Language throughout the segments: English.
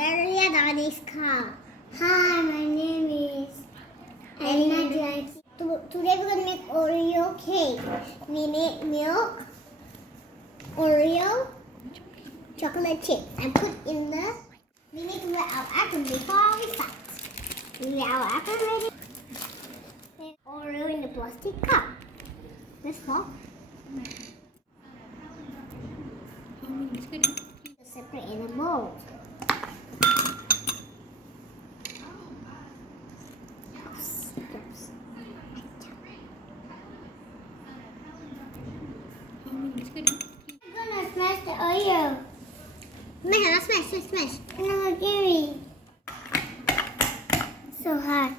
Maria Daddy's car. Hi, my name is Elena Jansi. Today we're going to make Oreo cake. We need milk, Oreo, chocolate chip, and put in the... We need to let our apple before we start. We let our apple ready. Put Oreo in the plastic cup. Let's go. Separate in a bowl. I'm gonna smash the Oreo. Smash. No, give me. So hard.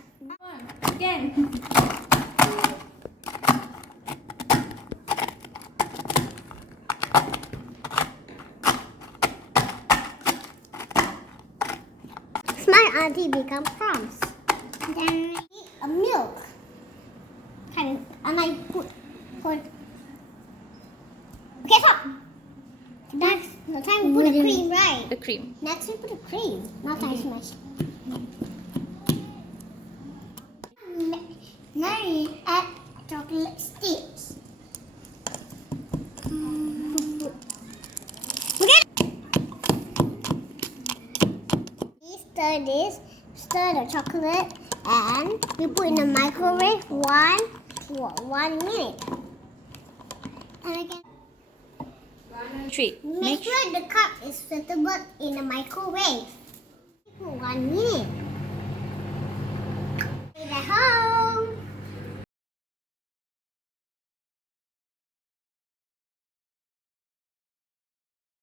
Again. Smash until it becomes crumbs. Then we need a milk. And I put. Okay, stop. That's the time we put the cream, right? The cream. Next we put the cream. Not time smash. Now we add chocolate sticks. Okay. We stir the chocolate, and we put in the microwave one minute. And again. 3. Make sure the cup is suitable in the microwave. For 1 minute.